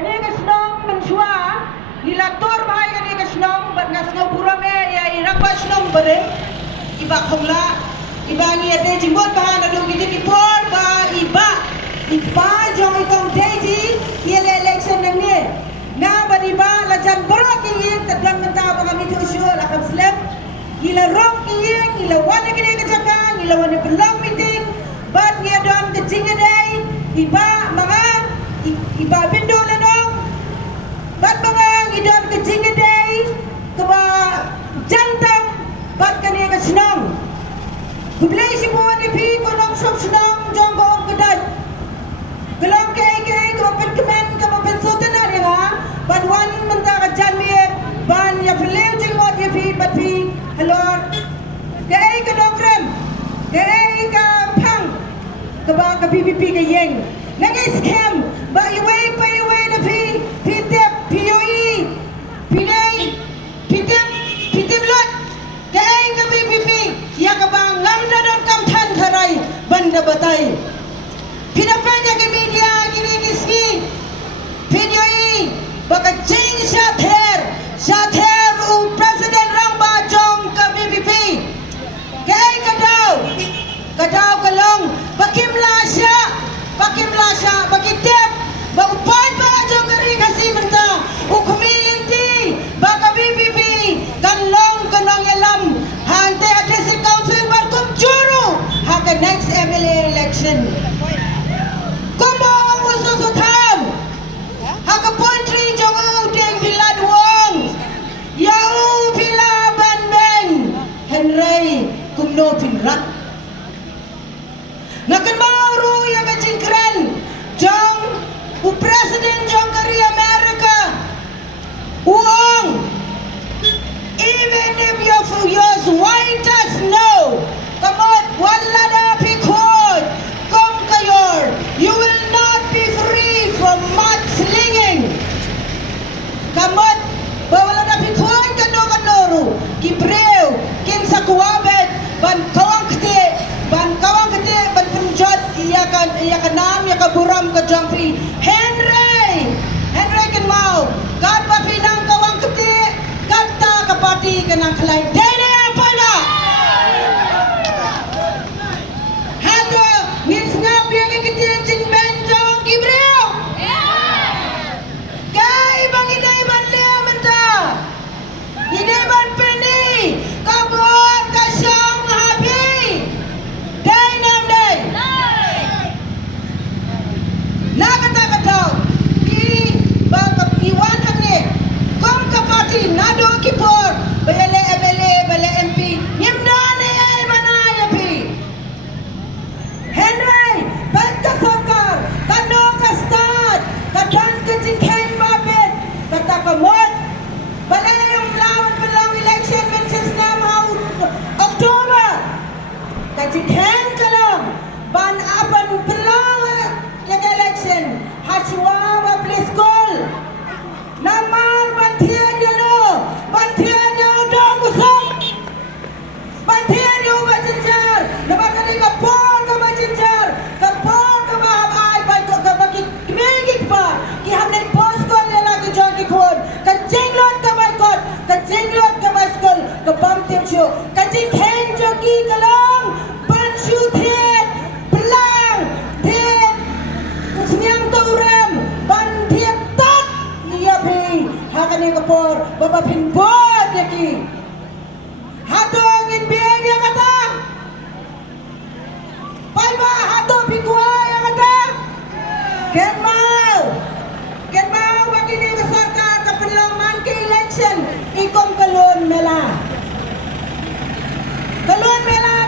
Kani kasnong mensua nilator mahai kani kasnong bat ngasngo burame ya irang basnong bare iba khongla iba ngi ate jimbot bahan adu gidi kipor ba iba jong ikong deji ye election nang ni na bariba la jan boro ki yin tadang menta ba kami tu syo la khamslem gila rom ki yin gila wana kini kajaka gila wana belong meeting bat ngi adon ke jingadai iba mga iba bindo na nong bat mga idam ke jingadai ke ba jantang bat kani ke senang kublai si bo ni pi konong sok senang jong ko kedai belong ke ke open command ke open sultan ni ha ban wan menta ka janmie ban ya fileu jing mo ya pi bat pi halor ke dongkrem ke pang ke ba ke PPP ke yeng nang scam ba iway na pi tep POE pinay pitep lot ke PPP ya ka bang lang na don kam than tharai banda batai pinapanya ke media gini kiski POE baka change Shather president rang ba jong ka PPP ke kadau kalong pakim lasya bakitep bagupad ba jong kari kasi menta community baka PPP kanlong kanong yalam hante address council barkum juru haka next MLA election Kumbong ususutam haka pointry jong udeng bilad wong yau pila ben Henry kumno pinrat nakan mauru yang kajingkran jong president jong kari America uang even if your white as snow kamot wala na pikod kom kayor you will not be free from mudslinging kamot bawala na pikod kanoro kibreu kin sa kuwabet ban kawang kete ban penjot iya kanam iya kaburam ka jongpi Henry kan mau kat pa pinang kawang kete kata kapati kanang kalay dene apa na hato ngis ngap yang kete jing benjong kibreo kai bang idai ban le menta idai ban peni kabot kasyang habi dai nam dai na kata ki bang iwan hakne kom kapati nado kipor bale MLA bale MP nimdane ay manaya pi Henry banta sarkar kano kastad kadan kajikhen babet kata kamot bale yung lawan belang election menses nama Oktober kajikhen kalam ban apan belang yang election haswa wa pleskol namar bantian ya udang usap bantian ya ubajinjar namar kani kapor ka bajinjar kapor ka mahabay bay ko ka bagi kmegik pa ki hamne post ko le lagi jong ki khon ka jinglot ka baskol ka bamtim shu ka jinghen jo ki kalong ban shu thet belang thet kusnyang tauram ban thet tot iya pi hakani kapor baba pinbot yaki hato ngin biang yang kata pai ba hato pikwa yang kata ken mau bagi ni ke sarkar ke penlaman ke election ikom kalon mela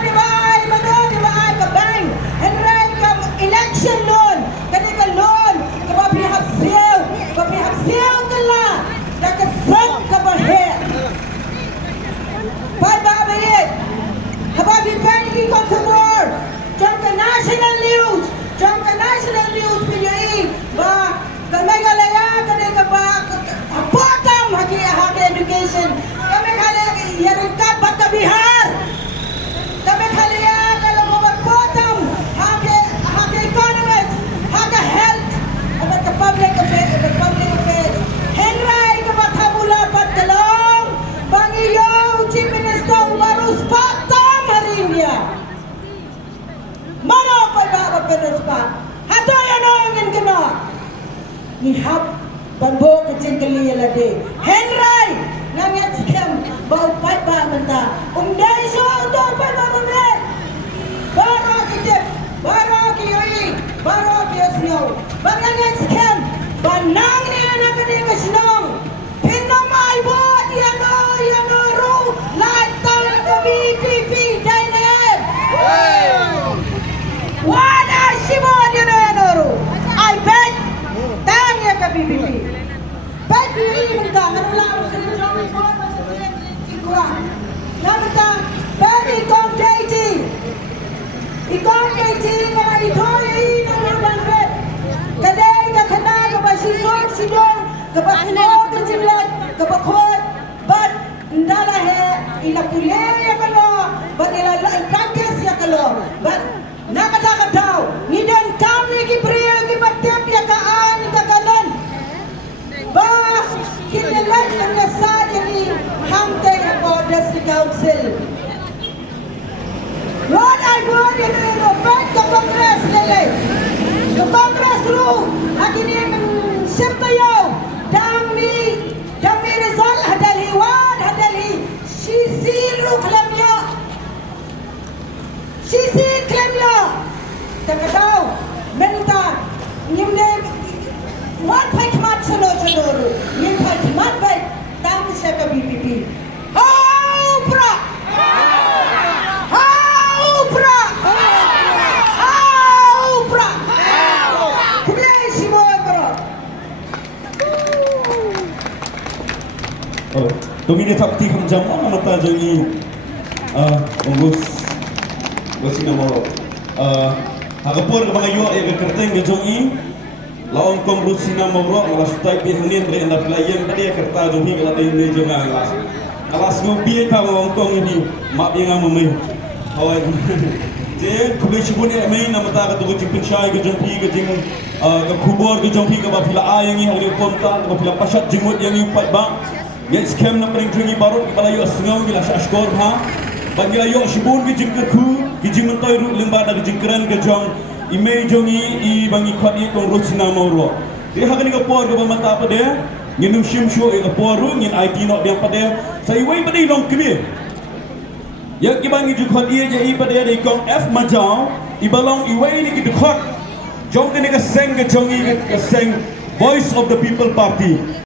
di bahay ka bank Henry ka election loan kani ka loan ka papihapsiyaw ka la nakasag ka bahe pai ba bayit hababi pagi kontumor jom ka national news PUI ba kami kalaya kani ka ba bottom haki education kami kalaya yarin ka baka Bihar kami kalaya kalau bottom haki economics berespa. Hato yan o ingin kena. Nihap bambo kecil kali lade. Henry langit skem bau pipa menta. Umdai so to pipa menta. Baru kita, baru kiyoi, baru kiyosnyo. Langit skem banang ni anak ni kesnong. Pinamai buat yang ru lai tang ke BPP Thailand. Wada simo dia ru. I bet tang ya ke BPP. Bet ni mentang ngarulah sini jom buat masa dia ikut. Nampak bet ikon JT. Ikon JT kalau ikon ini nampak bet. Kadai tak kena ke basisor sidong ke basisor kecilan ke bakot bat ndala he ila pule ya kalau bat ila practice ya kalau bat nakata daw ni dan kami ki priya ki batep ya kaan ka kanan ba kinalat ang saja ni hamte about the council. What I want you to know back to Congress lele. The Congress room akini sip tayo dami Rizal hadalhi wan hadalhi shisil ru klamya shisil klamya takadaw menta nimne wan phaimat chalo nim phaimat bai tam se ka BPP upra Domine takti hamjam mata jangi unggus wasi namoro hagapur mga yo ay kerteng jangi laong komrut sina moro ala sutai pi hanin re anda playen tadi kerta jangi kala dai ne janga alas ngobi ka wong kong ini mak bi ngam mai hawai je kubi chibun e mai namata ka tu chipin shai ke jampi ke jing ka khubor ke jampi ka ba phila ayangi hali konta ka phila pasat jimut yang upat ba Yes, kem na pering tungi baru kita layu asngau gila syashkor ha. Bagi layu shibun ki jingkerku, ki jingmentoy ru limba da jingkeran ke jong imei jongi I bangi khwadi kong rosina mauro. Dia hakani ka por ke mata apa dia? Nginu shimshu e ka poru ngin IT nok dia pada. Sai wei pada long kebir. Ya ki bangi ju khwadi je I pada de kong F majau, I balong I wei ni ki dekhot. Jong ni ka seng ke jongi ke seng Voice of the People Party.